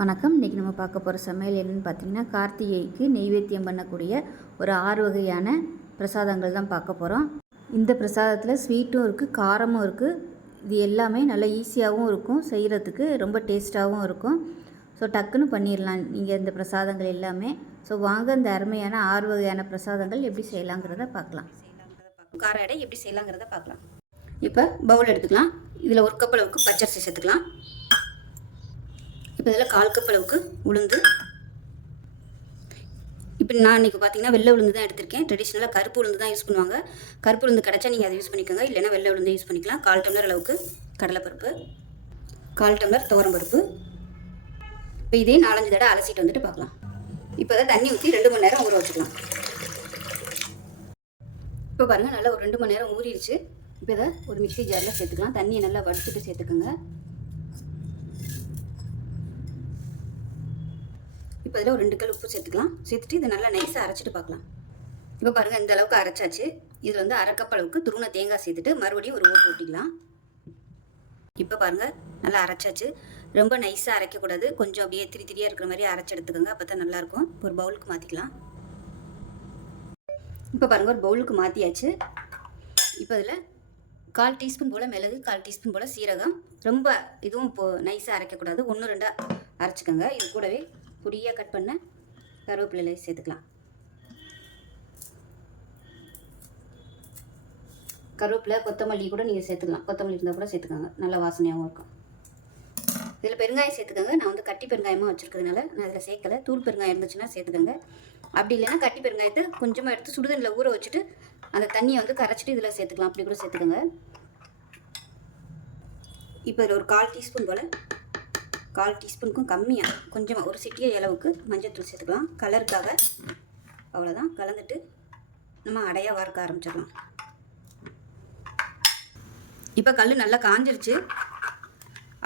வணக்கம். இன்றைக்கி நம்ம பார்க்க போகிற சமையல் என்னென்னு பார்த்தீங்கன்னா கார்த்திகைக்கு நெய்வேத்தியம் பண்ணக்கூடிய ஒரு ஆறு வகையான பிரசாதங்கள் தான் பார்க்க போகிறோம் இந்த பிரசாதத்தில் ஸ்வீட்டும் இருக்குது காரமும் இருக்குது இது எல்லாமே நல்லா ஈஸியாகவும் இருக்கும். செய்கிறதுக்கு ரொம்ப டேஸ்ட்டாகவும் இருக்கும். ஸோ டக்குன்னு பண்ணிடலாம் நீங்கள் இந்த பிரசாதங்கள் எல்லாமே. ஸோ வாங்க இந்த அருமையான ஆறு வகையான பிரசாதங்கள் எப்படி செய்யலாங்கிறத பார்க்கலாம். கார அடை எப்படி செய்யலாங்கிறத பார்க்கலாம். இப்போ பவுல் எடுத்துக்கலாம். இதில் ஒரு கப் அளவுக்கு பச்சரிசி சேர்த்துக்கலாம். இப்போ இதில் கால் கப் அளவுக்கு உளுந்து. இப்போ நான் இன்றைக்கி பார்த்தீங்கன்னா வெள்ளை உளுந்து தான் எடுத்திருக்கேன். ட்ரெடிஷ்னலாக கருப்பு உளுந்து தான் யூஸ் பண்ணுவாங்க. கருப்பு உளுந்து கிடச்சா நீங்கள் அதை யூஸ் பண்ணிக்கோங்க. இல்லைன்னா வெள்ளை உளுந்து யூஸ் பண்ணிக்கலாம். கால் டம்ளர் அளவுக்கு கடலைப்பருப்பு கால் டம்ளர் துவரம்பருப்பு இப்போ இதே நாலஞ்சு தடவை அலசிட்டு வந்துட்டு பார்க்கலாம். இப்போ அதை தண்ணி ஊற்றி ரெண்டு மணி நேரம் ஊற வச்சுக்கலாம். இப்போ பாருங்கள் நல்லா ஒரு ரெண்டு மணி நேரம் ஊறிடுச்சு. இப்போ இதை ஒரு மிக்ஸி ஜாரில் சேர்த்துக்கலாம். தண்ணியை நல்லா வடிச்சுட்டு சேர்த்துக்கோங்க. இப்போ இதில் ஒரு ரெண்டு கல் உப்பு சேர்த்துக்கலாம். சேர்த்துட்டு இதை நல்லா நைஸாக அரைச்சிட்டு பார்க்கலாம். இப்போ பாருங்கள் இந்த அளவுக்கு அரைச்சாச்சு. இதில் வந்து அரை அளவுக்கு துருண தேங்காய் சேர்த்துட்டு மறுபடியும் ஒரு ஓட்டு ஊட்டிக்கலாம் இப்போ பாருங்கள் நல்லா அரைச்சாச்சு. ரொம்ப நைஸாக அரைக்கக்கூடாது. கொஞ்சம் அப்படியே திரி திரியாக இருக்கிற மாதிரி அரைச்சி எடுத்துக்கோங்க. அப்போ தான் நல்லாயிருக்கும். ஒரு பவுலுக்கு மாற்றிக்கலாம் இப்போ பாருங்கள் ஒரு பவுலுக்கு மாற்றியாச்சு இப்போ இதில் கால் டீஸ்பூன் போல் மிளகு கால் டீஸ்பூன் போல் சீரகம். ரொம்ப இதுவும் இப்போது நைஸாக அரைக்கக்கூடாது. ஒன்று ரெண்டாக அரைச்சிக்கோங்க. இது கூடவே பொடியாக கட் பண்ண கருவேப்பிலையை சேர்த்துக்கலாம். கருவேப்பிலை கொத்தமல்லி கூட நீங்கள் சேர்த்துக்கலாம். கொத்தமல்லி இருந்தால் கூட சேர்த்துக்கோங்க. நல்லா வாசனையாகவும் இருக்கும். இதில் பெருங்காயம் சேர்த்துக்கோங்க. நான் வந்து கட்டி பெருங்காயமாக வச்சுருக்கிறதுனால நான் இதில் சேர்க்கலை. தூள் பெருங்காயம் இருந்துச்சுன்னா சேர்த்துக்கோங்க. அப்படி இல்லைன்னா கட்டி பெருங்காயத்தை கொஞ்சமாக எடுத்து சுடுதண்ணில் ஊற வச்சுட்டு அந்த தண்ணியை வந்து கரைச்சிட்டு இதில் சேர்த்துக்கலாம். அப்படி கூட சேர்த்துக்கோங்க. இப்போ இதில் ஒரு கால் டீஸ்பூன் போல் கால் டீஸ்பூனுக்கும் கம்மியாக கொஞ்சமாக ஒரு சிட்டிய அளவுக்கு மஞ்சள்தூள் சேர்த்துக்கலாம். கலருக்காக அவ்வளோதான் கலந்துட்டு நம்ம அடையாக வறுக்க ஆரம்பிச்சிடலாம். இப்போ கல் நல்லா காஞ்சிருச்சு.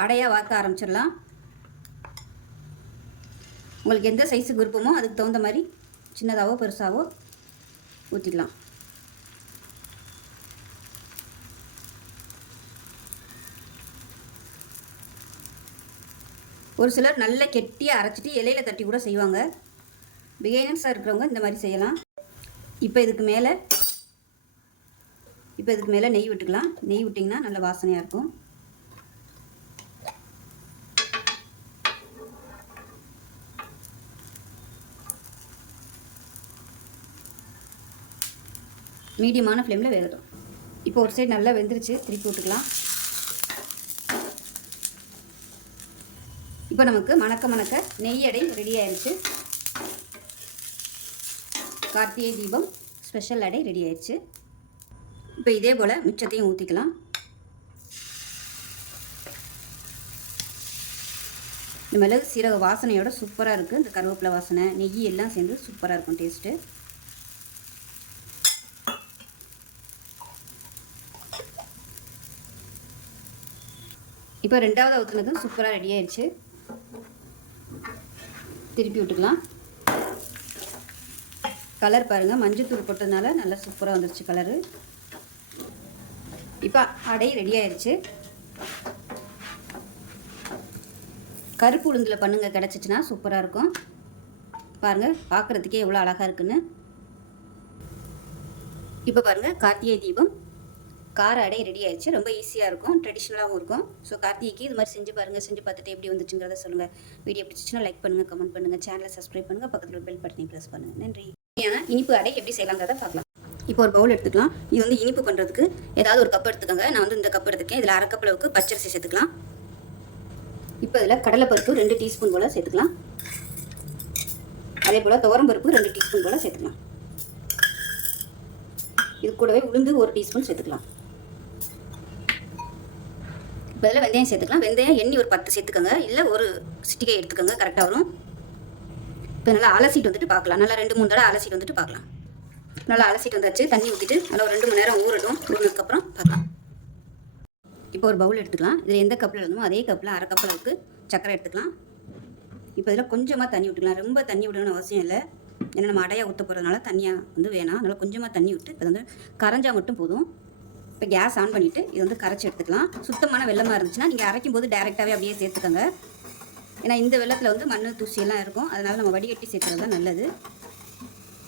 அடையாக வார்க்க ஆரம்பிச்சிடலாம். உங்களுக்கு எந்த சைஸுக்கு விருப்பமோ அதுக்கு தகுந்த மாதிரி சின்னதாகவோ பெருசாகவோ ஊற்றிக்கலாம் ஒரு சிலர் நல்ல கெட்டியாக அரைச்சிட்டு இலையில தட்டி கூட செய்வாங்க. பிகைனர்ஸாக இருக்கிறவங்க இந்த மாதிரி செய்யலாம். இப்போ இதுக்கு மேலே இப்போ இதுக்கு மேலே நெய் விட்டுக்கலாம். நெய் விட்டிங்கன்னா நல்ல வாசனையாக இருக்கும். மீடியமான ஃப்ளேமில் வேகட்டும். இப்போ ஒரு சைடு நல்லா வெந்துருச்சு. திருப்பி விட்டுக்கலாம். இப்போ நமக்கு மணக்க மணக்க நெய்யடை ரெடி ஆயிடுச்சு கார்த்திகை தீபம் ஸ்பெஷல் அடை ரெடி ஆயிடுச்சு இப்போ இதே போல் மிச்சத்தையும் ஊற்றிக்கலாம் இந்த மிளகு சீரக வாசனையோட சூப்பராக இருக்குது இந்த கருவேப்பிலை வாசனை நெய் எல்லாம் சேர்ந்து சூப்பராக இருக்கும் டேஸ்ட்டு இப்போ ரெண்டாவது ஊற்றுனதும் சூப்பராக ரெடி ஆயிடுச்சு திருப்பி விட்டுக்கலாம். கலர் பாருங்கள் மஞ்சத்தூள் போட்டதுனால நல்லா சூப்பராக வந்துருச்சு கலரு. இப்போ அடை ரெடி ஆயிடுச்சு கருப்பு உளுந்தில் பண்ணுங்க. கிடச்சிச்சின்னா சூப்பராக இருக்கும். பாருங்கள் பார்க்குறதுக்கே எவ்வளோ அழகாக இருக்குன்னு. இப்போ பாருங்கள் கார்த்திகை தீபம். கார அடை ரெடி ஆயிடுச்சு. ரொம்ப ஈஸியாக இருக்கும். ட்ரெடிஷ்னலாகவும் இருக்கும். ஸோ கார்த்திகைக்கு இது மாதிரி செஞ்சு பாருங்கள் செஞ்சு பார்த்துட்டு எப்படி வந்துச்சுங்கிறத சொல்லுங்கள் வீடியோ பிடிச்சிச்சுன்னா லைக் பண்ணுங்கள் கமெண்ட் பண்ணுங்கள் சேனலை சப்ஸ்கிரைப் பண்ணுங்கள் பக்கத்தில் பெல் பட்டனை ப்ரெஸ் பண்ணுங்கள் நன்றி. இனிப்பு அடை எப்படி செய்யலாங்கிறத பார்க்கலாம். இப்போ ஒரு பவுல் எடுத்துக்கலாம். இது வந்து இனிப்பு பண்ணுறதுக்கு ஏதாவது ஒரு கப் எடுத்துக்கோங்க. நான் வந்து இந்த கப் எடுத்துக்கேன். இதில் அரை கப் அளவுக்கு பச்சரிசி சேர்த்துக்கலாம். இப்போ இதில் கடலைப்பருப்பு ரெண்டு டீஸ்பூன் போல் சேர்த்துக்கலாம். அதே போல் துவரம்பருப்பு ரெண்டு டீஸ்பூன் போல் சேர்த்துக்கலாம். இது கூடவே உளுந்து ஒரு டீஸ்பூன் சேர்த்துக்கலாம். இப்போ வெந்தயம் சேர்த்துக்கலாம். வெந்தயம் எண்ணி ஒரு பத்து சேர்த்துக்கோங்க. இல்லை ஒரு சிட்டிகை எடுத்துக்கோங்க. கரெக்டாக வரும். இப்போ நல்லா அலசிட்டு வந்துட்டு பார்க்கலாம். நல்லா ரெண்டு மூணு தடவை அலசிட்டு வந்துட்டு பார்க்கலாம். நல்லா அலசிட்டு வந்தாச்சு. தண்ணி ஊற்றிட்டு நல்லா ஒரு ரெண்டு மணி நேரம் ஊறட்டும். ஊறினதுக்கப்புறம் பார்க்கலாம். இப்போ ஒரு பவுல் எடுத்துக்கலாம். இதில் எந்த கப்பில் இருந்தோமோ அதே கப்பில் அரை கப் அளவுக்கு சக்கரை எடுத்துக்கலாம். இப்போ இதில் கொஞ்சமாக தண்ணி விட்டுக்கலாம் ரொம்ப தண்ணி விடணும்னு அவசியம் இல்லை. ஏன்னா நம்ம அடையாக ஊற்ற போகிறதுனால தண்ணியாக வந்து வேணாம். அதனால் கொஞ்சமாக தண்ணி விட்டு இப்போ வந்து கரைஞ்சால் மட்டும் போதும். இப்போ கேஸ் ஆன் பண்ணிவிட்டு இது வந்து கரைச்சி எடுத்துக்கலாம். சுத்தமான வெள்ளமாக இருந்துச்சுன்னா நீங்கள் அரைக்கும் போது டேரெக்டாகவே அப்படியே சேர்த்துக்கோங்க. ஏன்னா இந்த வெள்ளத்தில் வந்து மண் தூசியெல்லாம் இருக்கும். அதனால் நம்ம வடிகட்டி சேர்க்குறது தான் நல்லது.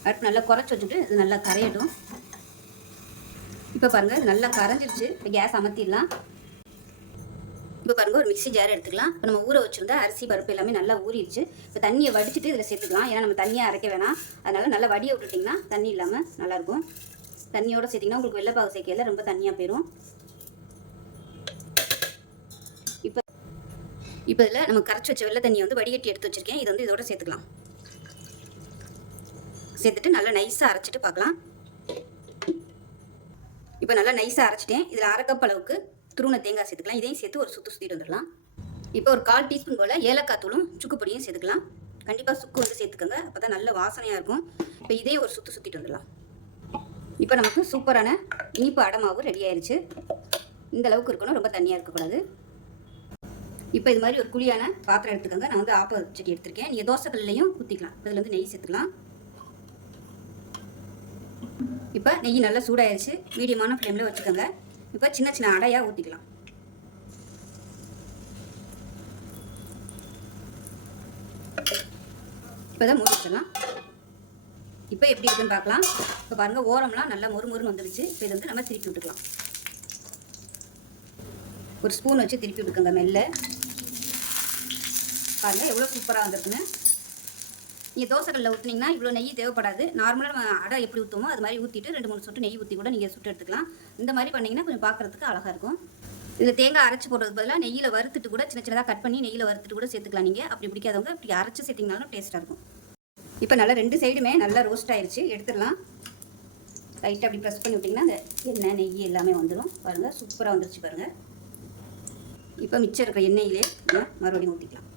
அடுத்து நல்லா குறைச்சி வச்சுட்டு இது நல்லா கரையிடும் இப்போ பாருங்கள் இது நல்லா கரைஞ்சிருச்சு. இப்போ கேஸ் அமர்த்திடலாம். இப்போ பாருங்கள் ஒரு மிக்சி ஜார் எடுத்துக்கலாம். இப்போ நம்ம ஊற வச்சுருந்தா அரிசி பருப்பு எல்லாமே நல்லா ஊறிடுச்சு. இப்போ தண்ணியை வடிச்சிட்டு இதில் சேர்த்துக்கலாம். ஏன்னா நம்ம தண்ணியை அரைக்க வேணாம். அதனால் நல்லா வடியை விட்டுட்டிங்கன்னா தண்ணி இல்லாமல் நல்லாயிருக்கும். தண்ணியோட சேர்த்திங்கன்னா உங்களுக்கு வெள்ளைப்பாகு சேர்க்கையில் ரொம்ப தண்ணியாக போயிடும் இப்போ இப்போ இதில் நம்ம கரைச்சி வச்ச வெள்ளை தண்ணியை வந்து வடிகட்டி எடுத்து வச்சுருக்கேன். இது வந்து இதோட சேர்த்துக்கலாம். சேர்த்துட்டு நல்லா நைஸாக அரைச்சிட்டு பார்க்கலாம். இப்போ நல்லா நைஸாக அரைச்சிட்டேன். இதில் அரை கப் அளவுக்கு துருண தேங்காய் சேர்த்துக்கலாம். இதையும் சேர்த்து ஒரு சுற்று சுற்றிட்டு வந்துடலாம். இப்போ ஒரு கால் டீஸ்பூன் போல் ஏலக்காய் தூளும் சுக்கு பொடியும் சேர்த்துக்கலாம். கண்டிப்பாக சுக்கு வந்து சேர்த்துக்கோங்க. அப்போ தான் நல்ல வாசனையாக இருக்கும். இப்போ இதையும் ஒரு சுற்று சுற்றிட்டு வந்துடலாம். இப்போ நமக்கு சூப்பரான இனிப்பு அடமாவு ரெடி ஆயிடுச்சு இந்த அளவுக்கு இருக்கணும் ரொம்ப தண்ணியாக இருக்கக்கூடாது. இப்போ இது மாதிரி ஒரு குழியான பாத்திரம் எடுத்துக்கோங்க. நான் வந்து ஆப்ப செடி எடுத்திருக்கேன். நீங்கள் தோசைக்கல்லையும் ஊற்றிக்கலாம் இதில் வந்து நெய் சேர்த்துக்கலாம். இப்போ நெய் நல்லா சூடாயிருச்சு. மீடியமான ஃப்ளேமில் வச்சுக்கோங்க. இப்போ சின்ன சின்ன அடையாக ஊற்றிக்கலாம் இப்போ தான் மூடி வச்சிடலாம். இப்போ எப்படி இருக்குன்னு பார்க்கலாம். இப்போ பாருங்கள் ஓரம்லாம் நல்லா மொறு மொறுன்னு வந்துருச்சு இப்போ இதை வந்து நம்ம திருப்பி விட்டுக்கலாம். ஒரு ஸ்பூன் வச்சு திருப்பி விட்டுக்கோங்க மெல்ல. பாருங்கள் எவ்வளோ சூப்பராக வந்திருக்குன்னு. நீங்கள் தோசைகளில் ஊற்றுனீங்கன்னா இவ்வளோ நெய் தேவைப்படாது. நார்மலாக நம்ம அடை எப்படி ஊற்றுமோ அது மாதிரி ஊற்றிட்டு ரெண்டு மூணு சொட்டு நெய் ஊற்றி கூட நீங்கள் சுட்டு எடுத்துக்கலாம். இந்த மாதிரி பண்ணிங்கன்னா கொஞ்சம் பார்க்குறதுக்கு அழகாக இருக்கும். இதில் தேங்காய் அரைச்சி போடுறதுக்கு பதிலாக நெய்யில் வறுத்துட்டு கூட சின்ன சின்னதாக கட் பண்ணி நெய்யில் வறுத்துட்டு கூட சேர்த்துக்கலாம் நீங்கள் அப்படி பிடிக்காதவங்க இப்படி அரைச்சி சேர்த்திங்கனாலும் டேஸ்ட்டாக இருக்கும். இப்போ நல்லா ரெண்டு சைடுமே நல்லா ரோஸ்ட் ஆயிடுச்சு எடுத்துடலாம். லைட்டாக அப்படி ப்ரெஸ் பண்ணி விட்டிங்கன்னா அந்த எண்ணெய் நெய் எல்லாமே வந்துடும் பாருங்கள் சூப்பராக வந்துருச்சு பாருங்கள் இப்போ மிச்சம் இருக்கிற எண்ணெயிலே மறுபடியும் ஊற்றிக்கலாம்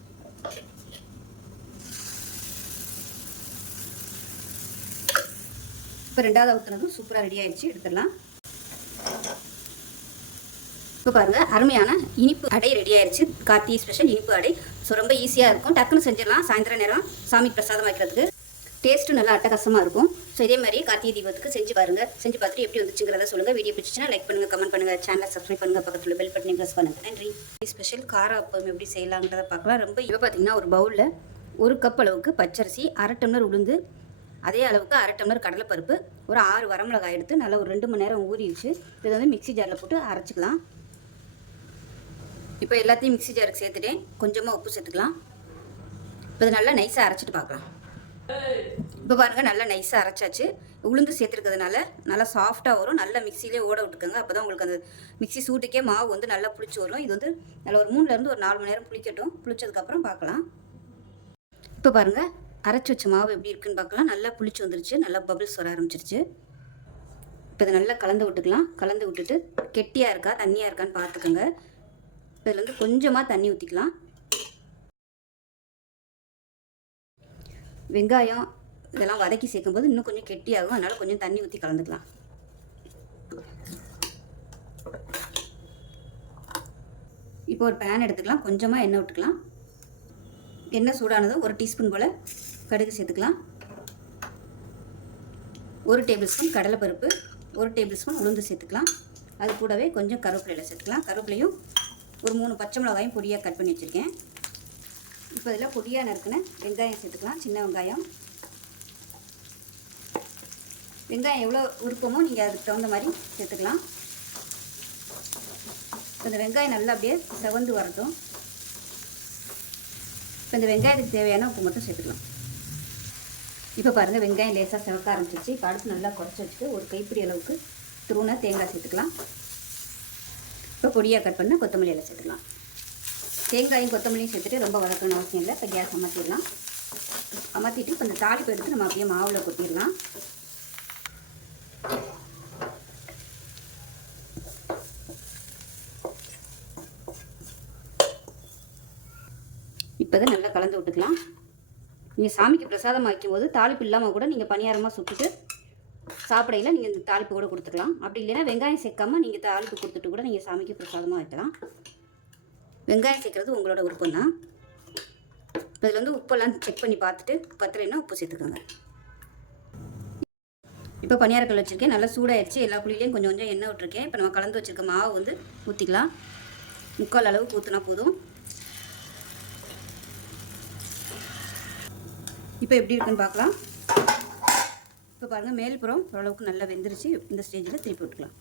இப்போ ரெண்டாவது ஊற்றுனதும் சூப்பராக ரெடி ஆயிடுச்சு எடுத்துடலாம். இப்போ பாருங்கள் அருமையான இனிப்பு அடை ரெடி ஆயிடுச்சு கார்த்திகை ஸ்பெஷல் இனிப்பு அடை. ஸோ ரொம்ப ஈஸியாக இருக்கும். டக்குன்னு செஞ்சிடலாம். சாயந்தர நேரம் சாமி பிரசாதம் வைக்கிறதுக்கு. டேஸ்ட்டும் நல்லா அட்டகாசமாக இருக்கும். ஸோ இதே மாதிரி கார்த்திகை தீபத்துக்கு செஞ்சு பாருங்கள் செஞ்சு பார்த்துட்டு எப்படி வந்துச்சுங்கிறத சொல்லுங்கள் வீடியோ பிடிச்சினா லைக் பண்ணுங்கள் கமெண்ட் பண்ணுங்கள் சேனலை சப்ஸ்கிரைப் பண்ணுங்கள் பக்கத்தில் பெல் பட்டனை ப்ரெஸ் பண்ணுங்கள் நன்றி. ஸ்பெஷல் கார அப்பம் எப்படி செய்யலாங்கிறத பார்க்கலாம். ரொம்ப இப்போ பார்த்தீங்கன்னா ஒரு பவுலில் ஒரு கப் அளவுக்கு பச்சரிசி அரை டம்ளர் உளுந்து அதே அளவுக்கு அரை டம்ளர் கடலைப்பருப்பு ஒரு ஆறு வரமிளகாய் எடுத்து நல்லா ஒரு ரெண்டு மணி நேரம் ஊறிடுச்சு. இதை வந்து மிக்ஸி ஜாரில் போட்டு அரைச்சிக்கலாம். இப்போ எல்லாத்தையும் மிக்ஸி ஜாருக்கு சேர்த்துட்டேன். கொஞ்சமாக உப்பு சேர்த்துக்கலாம். இப்போ இது நல்லா நைஸாக அரைச்சிட்டு பார்க்கலாம். இப்போ பாருங்கள் நல்லா நைஸாக அரைச்சாச்சு. உளுந்து சேர்த்துருக்கிறதுனால நல்லா சாஃப்டாக வரும். நல்லா மிக்சிலே ஓட விட்டுக்கோங்க. அப்போ தான் உங்களுக்கு அந்த மிக்ஸி சூட்டுக்கே மாவு வந்து நல்லா புளிச்சு வரும். இது வந்து நல்லா ஒரு மூணுலேருந்து ஒரு நாலு மணி நேரம் புளிக்கட்டும். புளிச்சதுக்கப்புறம் பார்க்கலாம் இப்போ பாருங்கள் அரைச்சி வச்ச மாவு எப்படி இருக்குன்னு பார்க்கலாம் நல்லா புளிச்சு வந்துருச்சு. நல்லா பபிள்ஸ் வர ஆரம்பிச்சிருச்சு. இப்போ இதை நல்லா கலந்து விட்டுக்கலாம். கலந்து விட்டுட்டு கெட்டியாக இருக்கா தண்ணியாக இருக்கான்னு பார்த்துக்கோங்க. இப்போ இதில் வந்து கொஞ்சமாக தண்ணி ஊற்றிக்கலாம் வெங்காயம் இதெல்லாம் வதக்கி சேர்க்கும்போது இன்னும் கொஞ்சம் கெட்டியாகும். அதனால் கொஞ்சம் தண்ணி ஊற்றி கலந்துக்கலாம். இப்போ ஒரு பேன் எடுத்துக்கலாம். கொஞ்சமாக எண்ணெய் விட்டுக்கலாம். எண்ணெய் சூடானதும் ஒரு டீஸ்பூன் போல் கடுகு சேர்த்துக்கலாம். ஒரு டேபிள் ஸ்பூன் கடலைப்பருப்பு ஒரு டேபிள் ஸ்பூன் உளுந்து சேர்த்துக்கலாம். அது கூடவே கொஞ்சம் கருவேப்பிலையில் சேர்த்துக்கலாம். கருவேப்பிலையும் ஒரு மூணு பச்சை மிளகாயும் பொடியாக கட் பண்ணி வச்சுருக்கேன். இப்போ இதில் பொடியாக நறுக்கின வெங்காயம் சேர்த்துக்கலாம் சின்ன வெங்காயம். வெங்காயம் எவ்வளோ விருப்பமோ நீங்கள் அதுக்கு தகுந்த மாதிரி சேர்த்துக்கலாம். இப்போ இந்த வெங்காயம் நல்லா அப்படியே செவந்து வரட்டும். இப்போ இந்த வெங்காயத்துக்கு தேவையான உப்பு மட்டும் சேர்த்துக்கலாம். இப்போ பாருங்கள் வெங்காயம் லேசாக செவக்க ஆரம்பிச்சிச்சு இப்போ அடுத்து நல்லா குறைச்சி வச்சுட்டு ஒரு கைப்பிடி அளவுக்கு துருவனை தேங்காய் சேர்த்துக்கலாம். இப்போ பொடியாக கட் பண்ண கொத்தமல்லி சேர்த்துக்கலாம். தேங்காயும் கொத்தமல்லியும் சேர்த்துட்டு ரொம்ப வதக்கணும்னு அவசியம் இல்லை. இப்போ கேஸ் அமர்த்திடலாம். அமர்த்திட்டு இப்போ இந்த தாளிப்பு எடுத்து நம்ம அப்படியே மாவில் கொட்டிடலாம். இப்போ தான் நல்லா கலந்து விட்டுக்கலாம். நீங்கள் சாமிக்கு பிரசாதம் வைக்கும்போது தாளிப்பு இல்லாமல் கூட நீங்கள் பணியாரமாக சுட்டுட்டு சாப்பிடையில நீங்கள் இந்த தாளிப்பு கூட கொடுத்துக்கலாம். அப்படி இல்லைன்னா வெங்காயம் சேர்க்காமல் நீங்கள் தாளிப்பு கொடுத்துட்டு கூட நீங்கள் சாமிக்கு பிரசாதமாக வைக்கலாம். வெங்காயம் சேர்க்குறது உங்களோட விருப்பம் தான் இப்போ இதில் வந்து உப்பெல்லாம் செக் பண்ணி பார்த்துட்டு பத்திரம்னா உப்பு சேர்த்துக்கோங்க. இப்போ பணியாரக்கல் வச்சுருக்கேன். நல்லா சூடாயிடுச்சு எல்லா புளியிலையும் கொஞ்சம் கொஞ்சம் எண்ணெய் விட்டுருக்கேன். இப்போ நம்ம கலந்து வச்சுருக்க மாவு வந்து ஊற்றிக்கலாம் முக்கால் அளவுக்கு ஊற்றினா போதும். இப்போ எப்படி இருக்குன்னு பார்க்கலாம். இப்போ பாருங்கள் மேல்புறம் ஓரளவுக்கு நல்லா வெந்துருச்சு. இந்த ஸ்டேஜில் திருப்பி விட்டுக்கலாம்.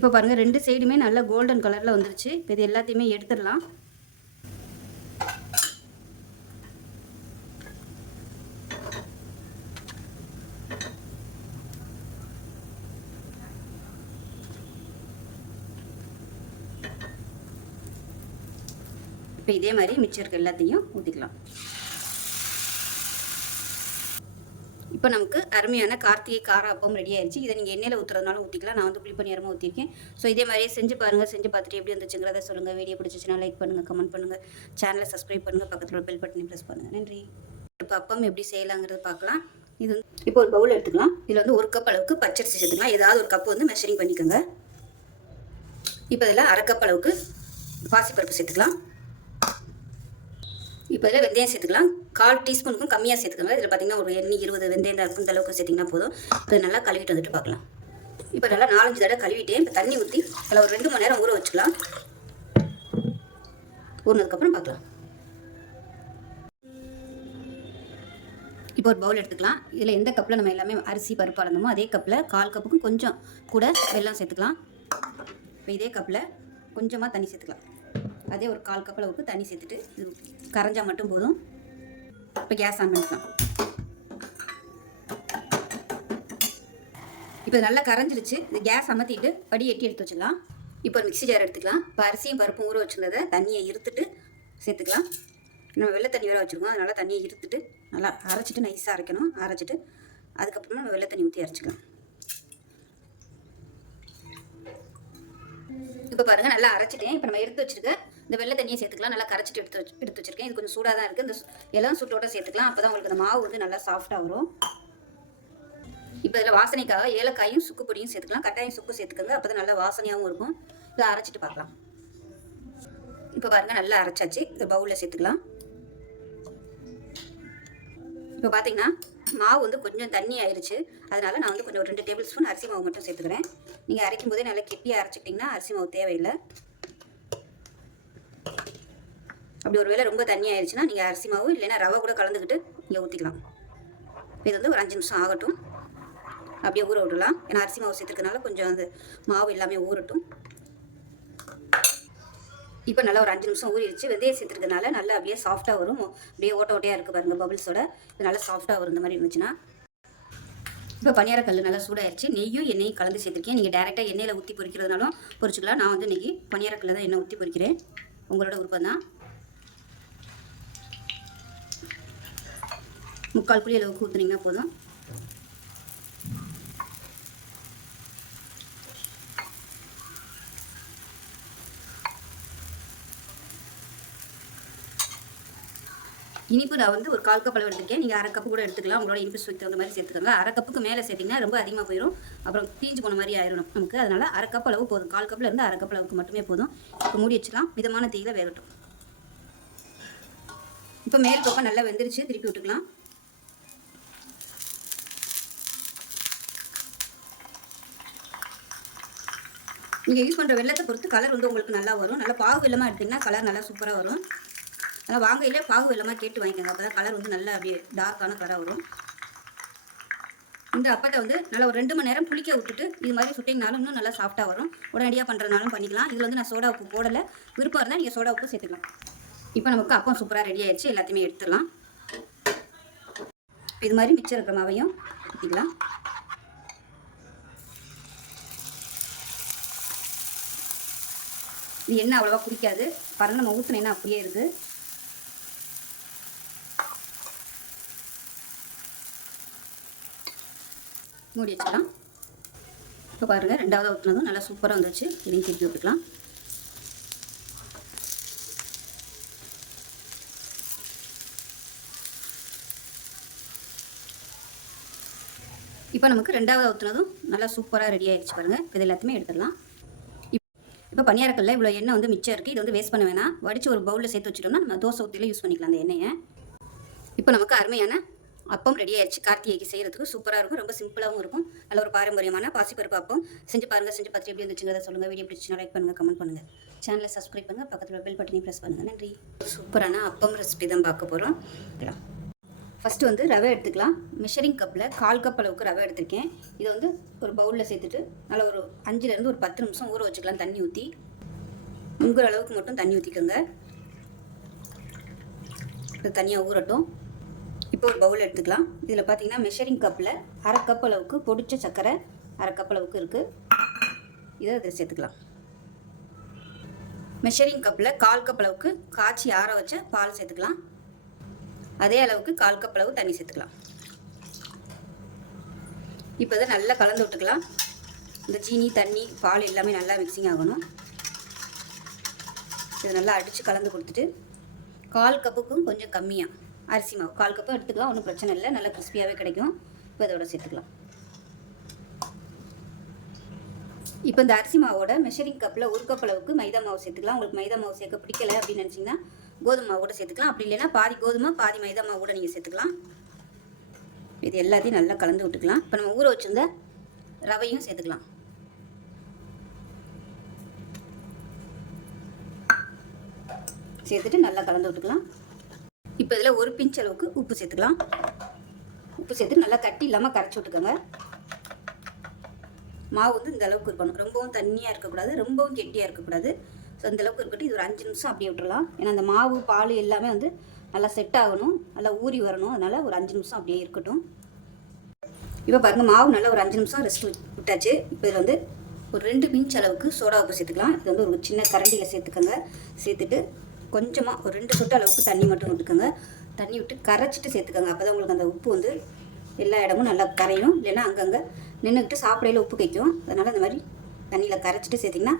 இப்போ பாருங்கள் ரெண்டு சைடுமே நல்லா கோல்டன் கலரில் வந்துருச்சு. இப்போ இது எல்லாத்தையுமே எடுத்துடலாம். இப்போ இதே மாதிரி மிச்சம் இருக்க எல்லாத்தையும் ஊற்றிக்கலாம் இப்போ நமக்கு அருமையான கார்த்திகை கார அப்பம் ரெடி ஆயிடுச்சு இதை நீங்கள் எண்ணெயில் ஊற்றுறதுனால ஊற்றிக்கலாம் நான் வந்து புளி பணியாரமாக ஊற்றிருக்கேன் ஸோ இதே மாதிரியே செஞ்சு பாருங்கள் செஞ்சு பார்த்துட்டு எப்படி வந்துச்சுங்கிறத சொல்லுங்கள் வீடியோ பிடிச்சிச்சுன்னா லைக் பண்ணுங்கள் கமெண்ட் பண்ணுங்கள் சேனலை சப்ஸ்கிரைப் பண்ணுங்கள் பக்கத்தில் உள்ள பெல் பட்டனை ப்ரெஸ் பண்ணுங்கள் நன்றி. இப்போ அப்பம் எப்படி செய்யலாங்கிறது பார்க்கலாம். இது வந்து இப்போ ஒரு பவுல் எடுத்துக்கலாம். இதில் வந்து ஒரு கப் அளவுக்கு பச்சரிசி சேர்த்துக்கலாம். ஏதாவது ஒரு கப் வந்து மெஷரிங் பண்ணிக்கோங்க. இப்போ இதில் அரை கப் அளவுக்கு பாசிப்பருப்பு சேர்த்துக்கலாம். இப்போ இதில் வெந்தயம் சேர்த்துக்கலாம். கால் டீஸ்பூனுக்கும் கம்மியாக சேர்த்துக்கோங்க. இதில் பார்த்தீங்கன்னா ஒரு எண்ணி இருபது வெந்தயம் தான் இருக்கும் இந்த அளவுக்கு சேர்த்திங்கன்னா போதும். இப்போ இதை நல்லா கழுவிட்டு வந்துட்டு பார்க்கலாம். இப்போ நல்லா நாலஞ்சு தடவை கழுவிட்டேன். இப்போ தண்ணி ஊற்றி அதில் ஒரு ரெண்டு மணி நேரம் ஊற வச்சுக்கலாம். ஊறினதுக்கப்புறம் பார்க்கலாம். இப்போ ஒரு பவுல் எடுத்துக்கலாம். இதில் எந்த கப்பில் நம்ம எல்லாமே அரிசி பருப்பு அளந்தோமோ அதே கப்பில் கால் கப்புக்கும் கொஞ்சம் கூட வெல்லம் சேர்த்துக்கலாம். இப்போ இதே கப்பில் கொஞ்சமாக தண்ணி சேர்த்துக்கலாம். அதே ஒரு கால் கப் அளவுக்கு தண்ணி சேர்த்துட்டு இது மட்டும் போதும். இப்போ கேஸ் ஆன் பண்ணிக்கலாம். இப்போ நல்லா கரைஞ்சிருச்சு. இது கேஸ் அமர்த்திட்டு படி எட்டி எடுத்து வச்சுக்கலாம் இப்போ மிக்சி மிக்ஸி ஜார் எடுத்துக்கலாம். இப்போ அரிசியும் பருப்பும் ஊற வச்சுருந்ததை தண்ணியை இருத்துட்டு சேர்த்துக்கலாம். நம்ம வெள்ளை தண்ணி வேற வச்சுருக்கோம். அதனால் தண்ணியை இருத்துட்டு நல்லா அரைச்சிட்டு நைஸாக அரைக்கணும். அரைச்சிட்டு அதுக்கப்புறமா நம்ம வெள்ளை தண்ணி ஊற்றி அரைச்சிக்கலாம். இப்போ பாருங்கள் நல்லா அரைச்சிட்டேன். இப்போ நம்ம எடுத்து வச்சிருக்க இந்த வெள்ளை தண்ணியை சேர்த்துக்கலாம். நல்லா கரைச்சிட்டு எடுத்து வச்சு எடுத்து வச்சிருக்கேன். இது கொஞ்சம் சூடாக தான் இருக்குது இந்த இளம் சூட்டோட சேர்த்துக்கலாம். அப்போ தான் உங்களுக்கு இந்த மாவு வந்து நல்லா சாஃப்டாக வரும். இப்போ இதில் வாசனைக்காக ஏலக்காயும் சுக்கு பொடியும் சேர்த்துக்கலாம். கட்டாயம் சுக்கு சேர்த்துக்கோங்க. அப்போ தான் நல்லா வாசனையாகவும் இருக்கும். இதை அரைச்சிட்டு பார்க்கலாம். இப்போ பாருங்கள் நல்லா அரைச்சாச்சு. இந்த பவுலில் சேர்த்துக்கலாம். இப்போ பார்த்தீங்கன்னா மாவு வந்து கொஞ்சம் தண்ணி ஆயிடுச்சு அதனால நான் வந்து கொஞ்சம் ஒரு ரெண்டு டேபிள் ஸ்பூன் அரிசி மாவு மட்டும் சேர்த்துக்கிறேன். நீங்கள் அரைக்கும் போதே நல்லா கெட்டியாக அரைச்சிட்டிங்கன்னா அரிசி மாவு தேவையில்லை. அப்படி ஒரு வேளை ரொம்ப தண்ணி ஆயிடுச்சுன்னா நீங்கள் அரிசி மாவு இல்லைன்னா ரவை கூட கலந்துக்கிட்டு நீங்கள் ஊற்றிக்கலாம் இது வந்து ஒரு அஞ்சு நிமிஷம் ஆகட்டும். அப்படியே ஊற விடலாம். ஏன்னா அரிசி மாவு சேர்த்துருக்கனால கொஞ்சம் அந்த மாவு எல்லாமே ஊறட்டும். இப்போ நல்லா ஒரு அஞ்சு நிமிஷம் ஊறிடுச்சு. வெந்தயம் சேர்த்துருக்கனால நல்லா அப்படியே சாஃப்டாக வரும். அப்படியே ஓட்ட ஓட்டையாக இருக்குது பாருங்கள் பபிள்ஸோட இது நல்லா சாஃப்டாக வரும் இந்த மாதிரி இருந்துச்சுன்னா. இப்போ பனியாரக்கல் நல்லா சூடாயிருச்சு. நெய்யும் எண்ணெயும் கலந்து சேர்த்துருக்கேன். நீங்கள் டேரெக்டாக எண்ணெயில் ஊற்றி பொரிக்கிறதுனாலும் பொரிச்சுக்கலாம். நான் வந்து இன்றைக்கி பணியாரக்கல்ல தான் எண்ணெய் ஊற்றி பொரிக்கிறேன். உங்களோட விருப்பம் தான் முக்கால் புளி அளவுக்கு ஊற்றுனீங்கன்னா போதும். இனிப்பு நான் வந்து ஒரு கால் கப் அளவு எடுத்துருக்கேன். நீங்கள் அரை கப்பு கூட எடுத்துக்கலாம். உங்களோட இனிப்பு சுவைக்கு தகுந்த மாதிரி சேர்த்துக்கோங்க. அரை கப்புக்கு மேலே சேர்த்திங்கன்னா ரொம்ப அதிகமாக போயிடும் அப்புறம் தீஞ்சு போன மாதிரி ஆயிடும் நமக்கு. அதனால் அரை கப் அளவு போதும். கால் கப்பில் இருந்து அரை கப் அளவுக்கு மட்டுமே போதும். இப்போ மூடி வச்சுக்கலாம். மிதமான தீயில் வேகட்டும். இப்போ மேல் பக்கம் நல்லா வெந்துருச்சு. திருப்பி விட்டுக்கலாம். நீங்கள் யூஸ் பண்ணுற வெள்ளத்தை பொறுத்து கலர் வந்து உங்களுக்கு நல்லா வரும். நல்லா பாகு வெள்ளமாக எடுத்திங்கன்னா கலர் நல்லா சூப்பராக வரும். நல்லா வாங்கையில் பாகு வெள்ளமாக கேட்டு வாங்கிக்கோங்க. அப்போ தான் கலர் வந்து நல்லா அப்படியே டார்க்கான கலராக வரும். இந்த அப்பத்தை வந்து நல்லா ஒரு ரெண்டு மணி நேரம் புளிக்க விட்டுட்டு இது மாதிரி சுட்டிங்கனாலும் இன்னும் நல்லா சாஃப்டாக வரும். உடனடியாக பண்ணுறதுனாலும் பண்ணிக்கலாம். இதில் வந்து நான் சோடா உப்பு போடலை. விருப்பம் இருந்தால் நீங்கள் சோடா உப்பு சேர்த்துக்கலாம். இப்போ நமக்கு அப்பம் சூப்பராக ரெடி ஆயிடுச்சு. எல்லாத்தையுமே எடுத்துடலாம். இது மாதிரி மிச்சம் இருக்கிற மாவையும் ஊற்றிக்கலாம் இது எண்ணெய் அவ்வளோவா குடிக்காது. பாருங்கள் நம்ம ஊற்றின எண்ணெய் அப்படியே இருக்குது மூடி வச்சுக்கலாம். இப்போ பாருங்கள் ரெண்டாவது ஊற்றுனதும் நல்லா சூப்பராக வந்துருச்சு. இதையும் திருப்பி விட்டுக்கலாம். இப்போ நமக்கு ரெண்டாவது ஊற்றுனதும் நல்லா சூப்பராக ரெடி ஆகிடுச்சு பாருங்கள் இது எல்லாத்தையுமே எடுத்துடலாம். இப்போ பனியாரக்கல்ல இவ்வளோ எண்ணெய் வந்து மிச்சம் இருக்குது இது வந்து வேஸ்ட் பண்ண வேணாம். வடித்து ஒரு பவுலில் சேர்த்து வச்சிட்டோம்னா நம்ம தோசை ஊற்றியில் யூஸ் பண்ணிக்கலாம் அந்த எண்ணெயை. இப்போ நமக்கு அருமையான அப்பம் ரெடி ஆயிடுச்சு. கார்த்திகைக்கு செய்கிறதுக்கு சூப்பராக இருக்கும். ரொம்ப சிம்பிளாகவும் இருக்கும். நல்ல ஒரு பாரம்பரியமான பாசிப்பருப்பு அப்பம். செஞ்சு பாருங்கள் செஞ்சு பார்த்து எப்படி இருந்துச்சுங்கிறத சொல்லுங்கள் வீடியோ பிடிச்சினா லைக் பண்ணுங்கள் கமெண்ட் பண்ணுங்கள் சேனலை சப்ஸ்கிரைப் பண்ணுங்கள் பக்கத்தில் பெல் பட்டனையும் ப்ரெஸ் பண்ணுங்கள் நன்றி. சூப்பரான அப்பம் ரெசிபி தான் பார்க்க போகிறோம் ஃபஸ்ட்டு வந்து ரவை எடுத்துக்கலாம். மெஷரிங் கப்பில் கால் கப் அளவுக்கு ரவை எடுத்திருக்கேன். இதை வந்து ஒரு பவுலில் சேர்த்துட்டு நல்லா ஒரு அஞ்சுலேருந்து ஒரு பத்து நிமிஷம் ஊற வச்சுக்கலாம் தண்ணி ஊற்றி முங்குற அளவுக்கு மட்டும் தண்ணி ஊற்றிக்கோங்க இது தனியாக ஊறட்டும். இப்போ ஒரு பவுல் எடுத்துக்கலாம். இதில் பார்த்தீங்கன்னா மெஷரிங் கப்பில் அரை கப் அளவுக்கு பொடிச்ச சர்க்கரை அரை கப் அளவுக்கு இருக்குது இதை இதில் சேர்த்துக்கலாம். மெஷரிங் கப்பில் கால் கப் அளவுக்கு காய்ச்சி ஆற வச்ச பால் சேர்த்துக்கலாம். அதே அளவுக்கு கால் கப் அளவு தண்ணி சேர்த்துக்கலாம். இப்போ இதை நல்லா கலந்து விட்டுக்கலாம். இந்த சீனி தண்ணி பால் எல்லாமே நல்லா மிக்சிங் ஆகணும். இதை நல்லா அடித்து கலந்து கொடுத்துட்டு கால் கப்புக்கும் கொஞ்சம் கம்மியாக அரிசி மாவு. கால் கப்பும் எடுத்துக்கலாம் ஒன்றும் பிரச்சனை இல்லை. நல்லா கிறிஸ்பியாகவே கிடைக்கும். இப்போ இதோட சேர்த்துக்கலாம். இப்போ இந்த அரிசி மாவோட மெஷரிங் கப்பில் ஒரு கப் அளவுக்கு மைதா மாவு சேர்த்துக்கலாம். உங்களுக்கு மைதா மாவு சேர்க்க பிடிக்கல அப்படின்னு நினச்சிங்கன்னா கோதுமை மாவு கூட சேர்த்துக்கலாம். அப்படி இல்லைன்னா பாதி கோதுமை பாதி மைதா மாவு கூட நீங்கள் சேர்த்துக்கலாம். இது எல்லாத்தையும் நல்லா கலந்து விட்டுக்கலாம். இப்போ நம்ம ஊற வச்சுருந்த ரவையும் சேர்த்துக்கலாம். சேர்த்துட்டு நல்லா கலந்து விட்டுக்கலாம். இப்போ இதில் ஒரு பிஞ்ச் அளவுக்கு உப்பு சேர்த்துக்கலாம். உப்பு சேர்த்து நல்லா கட்டி இல்லாமல் கரைச்சி விட்டுக்கோங்க. மாவு வந்து இந்த அளவுக்கு இருக்கணும். ரொம்பவும் தண்ணியாக இருக்கக்கூடாது. ரொம்பவும் கெட்டியாக இருக்கக்கூடாது. ஸோ அந்தளவுக்கு இருக்கட்டும் இது ஒரு அஞ்சு நிமிஷம் அப்படியே விட்டுடலாம் ஏன்னா அந்த மாவு பால் எல்லாமே வந்து நல்லா செட் ஆகணும். நல்லா ஊறி வரணும். அதனால் ஒரு அஞ்சு நிமிஷம் அப்படியே இருக்கட்டும். இப்போ பாருங்கள் மாவு நல்லா ஒரு அஞ்சு நிமிஷம் ரெஸ்ட் விட்டாச்சு. இப்போ இதில் வந்து ஒரு ரெண்டு பிஞ்ச் அளவுக்கு சோடா உப்பு சேர்த்துக்கலாம். இது வந்து ஒரு சின்ன கரண்டியில் சேர்த்துக்கோங்க. சேர்த்துட்டு கொஞ்சமாக ஒரு ரெண்டு சொட்டு அளவுக்கு தண்ணி மட்டும் விட்டுக்கோங்க. தண்ணி விட்டு கரைச்சிட்டு சேர்த்துக்கோங்க. அப்போ தான் உங்களுக்கு அந்த உப்பு வந்து எல்லா இடமும் நல்லா கரையும். இல்லைன்னா அங்கங்கே நின்றுக்கிட்டு சாப்பிடையில் உப்பு கைக்கும் அதனால் இந்த மாதிரி தண்ணியில் கரைச்சிட்டு சேர்த்திங்கன்னா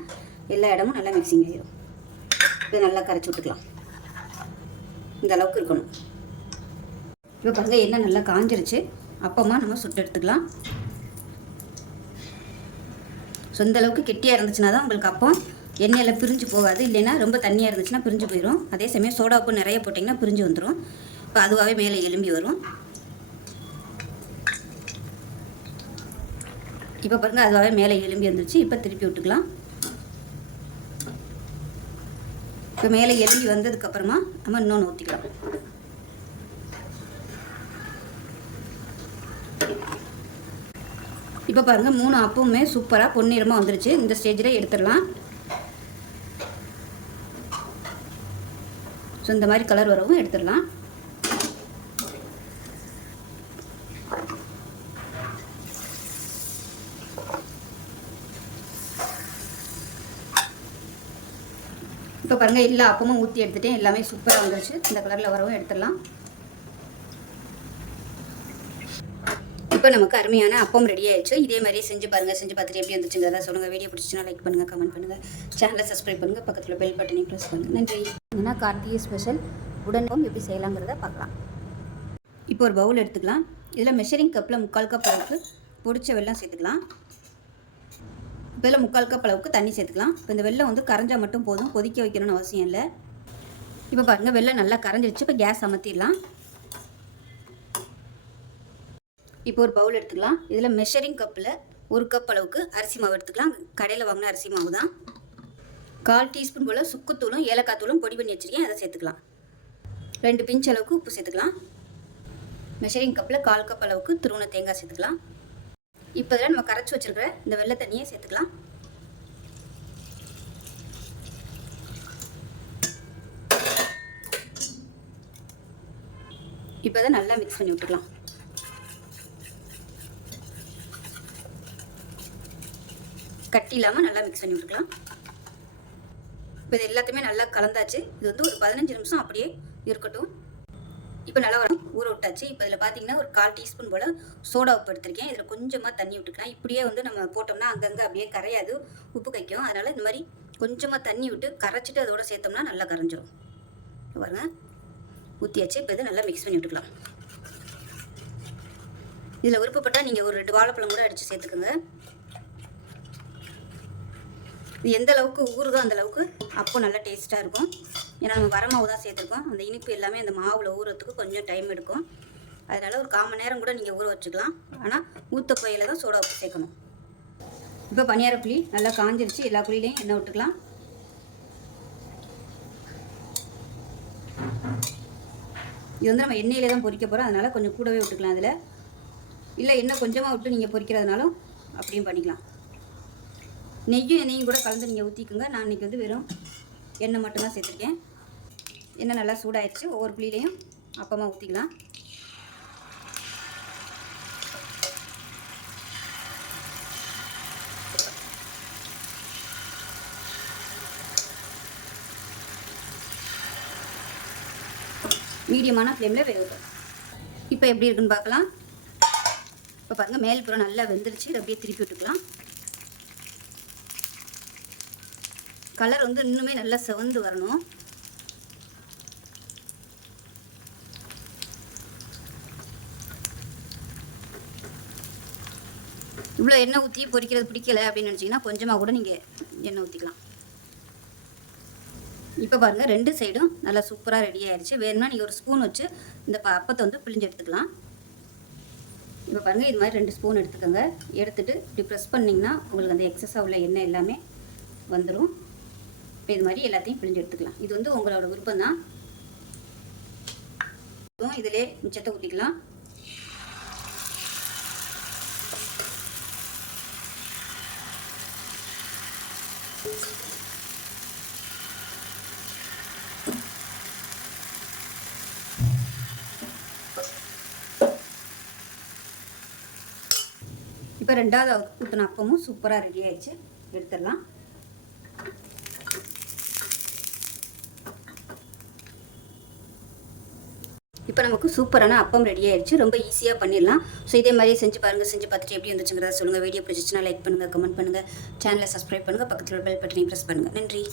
எல்லா இடமும் நல்லா மிக்சிங் ஆகிடும் இப்போ நல்லா கரைச்சி விட்டுக்கலாம். இந்த அளவுக்கு இருக்கணும். இப்போ பாருங்க எண்ணெய் நல்லா காஞ்சிருச்சு. அப்பமா நம்ம சுட்டு எடுத்துக்கலாம். ஸோ இந்த அளவுக்கு கெட்டியாக இருந்துச்சுன்னா தான் உங்களுக்கு அப்பம் எண்ணெயில் பிரிஞ்சு போகாது. இல்லைன்னா ரொம்ப தண்ணியாக இருந்துச்சுன்னா பிரிஞ்சு போயிடும் அதே சமயம் சோடா உப்பு நிறைய போட்டிங்கன்னா பிரிஞ்சு வந்துடும் இப்போ அதுவாகவே மேலே எலும்பி வரும். இப்போ பாருங்கள் அதுவாகவே மேலே எலும்பி வந்துருச்சு. இப்போ திருப்பி விட்டுக்கலாம். இப்போ மேலே எழுதி வந்ததுக்கப்புறமா நம்ம இன்னொன்று ஊற்றிக்கலாம் இப்போ பாருங்கள் மூணு அப்பவுமே சூப்பராக பொன்னிறமாக வந்துருச்சு. இந்த ஸ்டேஜில் எடுத்துடலாம். ஸோ இந்த மாதிரி கலர் வரவும் எடுத்துடலாம். இப்போ பாருங்கள் எல்லா அப்பமும் ஊற்றி எடுத்துட்டேன். எல்லாமே சூப்பராக வந்துருச்சு. இந்த கலரில் வரவும் எடுத்துடலாம். இப்போ நமக்கு அருமையான அப்பம் ரெடி ஆயிடுச்சு. இதே மாதிரியே செஞ்சு பாருங்கள் செஞ்சு பார்த்துட்டு எப்படி வந்துச்சுங்கிறத சொல்லுங்கள் வீடியோ பிடிச்சிச்சுன்னா லைக் பண்ணுங்கள் கமெண்ட் பண்ணுங்கள் சேனலை சப்ஸ்கிரைப் பண்ணுங்கள் பக்கத்தில் பெல் பட்டனையும் ப்ரெஸ் பண்ணுங்கள் நன்றி. ஏன்னா கார்த்திகை ஸ்பெஷல் உடனும் எப்படி செய்யலாங்கிறத பார்க்கலாம். இப்போ ஒரு பவுல் எடுத்துக்கலாம். இதில் மெஷரிங் கப்பில் முக்கால் கப் அளவுக்கு பொடிச்ச வெள்ளம் சேர்த்துக்கலாம். இப்போ இதில் முக்கால் கப் அளவுக்கு தண்ணி சேர்த்துக்கலாம். இப்போ இந்த வெள்ளம் வந்து கரைஞ்சால் மட்டும் போதும். கொதிக்க வைக்கணும்னு அவசியம் இல்லை. இப்போ பாருங்கள் வெள்ளை நல்லா கரைஞ்சிருச்சு. இப்போ கேஸ் அமர்த்திடலாம். இப்போ ஒரு பவுல் எடுத்துக்கலாம். இதில் மெஷரிங் கப்பில் ஒரு கப் அளவுக்கு அரிசி மாவு எடுத்துக்கலாம். கடையில் வாங்கின அரிசி மாவு தான். கால் டீஸ்பூன் போல் சுக்குத்தூளும் ஏலக்காய் தூளும் பொடி பண்ணி வச்சுருக்கேன். அதை சேர்த்துக்கலாம். ரெண்டு பிஞ்ச் அளவுக்கு உப்பு சேர்த்துக்கலாம். மெஷரிங் கப்பில் கால் கப் அளவுக்கு திருவண தேங்காய் சேர்த்துக்கலாம். இப்போ இதில் நம்ம கரைச்சி வச்சிருக்கிற இந்த வெள்ளை தண்ணியை சேர்த்துக்கலாம். இப்போ இதை நல்லா மிக்ஸ் பண்ணி விட்டுக்கலாம். கட்டி இல்லாமல் நல்லா மிக்ஸ் பண்ணி விட்டுக்கலாம். இப்போ இது எல்லாத்தையுமே நல்லா கலந்தாச்சு. இது வந்து ஒரு பதினஞ்சு நிமிஷம் அப்படியே இருக்கட்டும். இப்போ நல்லா வரும் ஊற விட்டாச்சு. இப்போ இதில் பார்த்தீங்கன்னா ஒரு கால் டீஸ்பூன் போல் சோடா உப்பு எடுத்திருக்கேன். இதில் கொஞ்சமாக தண்ணி விட்டுக்கலாம். இப்படியே வந்து நம்ம போட்டோம்னா அங்கங்கே அப்படியே கரையாது. உப்பு கைக்கும் அதனால் இந்த மாதிரி கொஞ்சமாக தண்ணி விட்டு கரைச்சிட்டு அதோட சேர்த்தோம்னா நல்லா கரைஞ்சிரும். பாருங்க. ஊற்றியாச்சு இப்போ இதை நல்லா மிக்ஸ் பண்ணி விட்டுக்கலாம். இதில் விருப்பப்பட்டால் நீங்கள் ஒரு ரெண்டு வாழைப்பழம் கூட அடித்து சேர்த்துக்கோங்க. இது எந்த அளவுக்கு ஊறுதோ அந்த அளவுக்கு அப்போ நல்லா டேஸ்ட்டாக இருக்கும். ஏன்னா நம்ம வர மாவு தான் சேர்த்துருக்கோம். அந்த இனிப்பு எல்லாமே அந்த மாவில் ஊறுறதுக்கு கொஞ்சம் டைம் எடுக்கும். அதனால் ஒரு கால் மணி நேரம் கூட நீங்கள் ஊற வச்சுக்கலாம். ஆனால் ஊற்ற புயல தான் சோடா உப்பு சேர்க்கணும். இப்போ பனியார புளி நல்லா காஞ்சிருச்சு. எல்லா புளியிலையும் எண்ணெய் விட்டுக்கலாம். இது வந்து நம்ம எண்ணெயில தான் பொரிக்க போகிறோம் அதனால் கொஞ்சம் கூடவே விட்டுக்கலாம் அதில் இல்லை எண்ணெய் கொஞ்சமாக விட்டு நீங்கள் பொரிக்கிறதுனாலும் அப்படியும் பண்ணிக்கலாம். நெய்யும் எண்ணெயும் கூட கலந்து நீங்கள் ஊற்றிக்குங்க நான் இன்றைக்கி வந்து வெறும் எண்ணெய் மட்டும்தான் சேர்த்துருக்கேன். எண்ணெய் நல்லா சூடாயிடுச்சு. ஒவ்வொரு புளியிலையும் அப்பமாக ஊற்றிக்கலாம் மீடியமான ஃப்ளேமில் வேகட்டும். இப்போ எப்படி இருக்குன்னு பார்க்கலாம். இப்போ பாருங்கள் மேல் புறம் நல்லா வெந்துருச்சு. இதை அப்படியே திருப்பி விட்டுக்கலாம். கலர் வந்து இன்னுமே நல்லா செவந்து வரணும். இவ்வளோ எண்ணெய் ஊற்றி பொரிக்கிறது பிடிக்கல அப்படின்னு நினச்சிங்கன்னா கொஞ்சமாக கூட நீங்கள் எண்ணெய் ஊற்றிக்கலாம் இப்போ பாருங்கள் ரெண்டு சைடும் நல்லா சூப்பராக ரெடி ஆயிடுச்சு. வேணும்னா நீங்கள் ஒரு ஸ்பூன் வச்சு இந்த ப அப்பத்தை வந்து பிழிஞ்சு எடுத்துக்கலாம். இப்போ பாருங்கள் இது மாதிரி ரெண்டு ஸ்பூன் எடுத்துக்கோங்க. எடுத்துகிட்டு இப்படி ப்ரெஸ் பண்ணிங்கன்னா உங்களுக்கு அந்த எக்ஸஸாக உள்ள எண்ணெய் எல்லாமே வந்துடும் இப்போ இது மாதிரி எல்லாத்தையும் பிழிஞ்சு எடுத்துக்கலாம். இது வந்து உங்களோட விருப்பம் தான் இதிலே மிச்சத்தை ஊற்றிக்கலாம் இப்போ ரெண்டாவது ஊற்றின அப்பமும் சூப்பராக ரெடி ஆயிடுச்சு. எடுத்துடலாம். இப்போ நமக்கு சூப்பரான அப்பம் ரெடி ஆயிடுச்சு. ரொம்ப ஈஸியாக பண்ணிடலாம். ஸோ இதே மாதிரி செஞ்சு பாருங்கள் செஞ்சு பார்த்துட்டு எப்படி வந்துச்சுங்கிறத சொல்லுங்கள் வீடியோ பிடிச்சிச்சுன்னா லைக் பண்ணுங்கள் கமெண்ட் பண்ணுங்கள் சேனலை சப்ஸ்கிரைப் பண்ணுங்கள் பக்கத்தில் பெல் பட்டனையும் ப்ரெஸ் பண்ணுங்கள் நன்றி.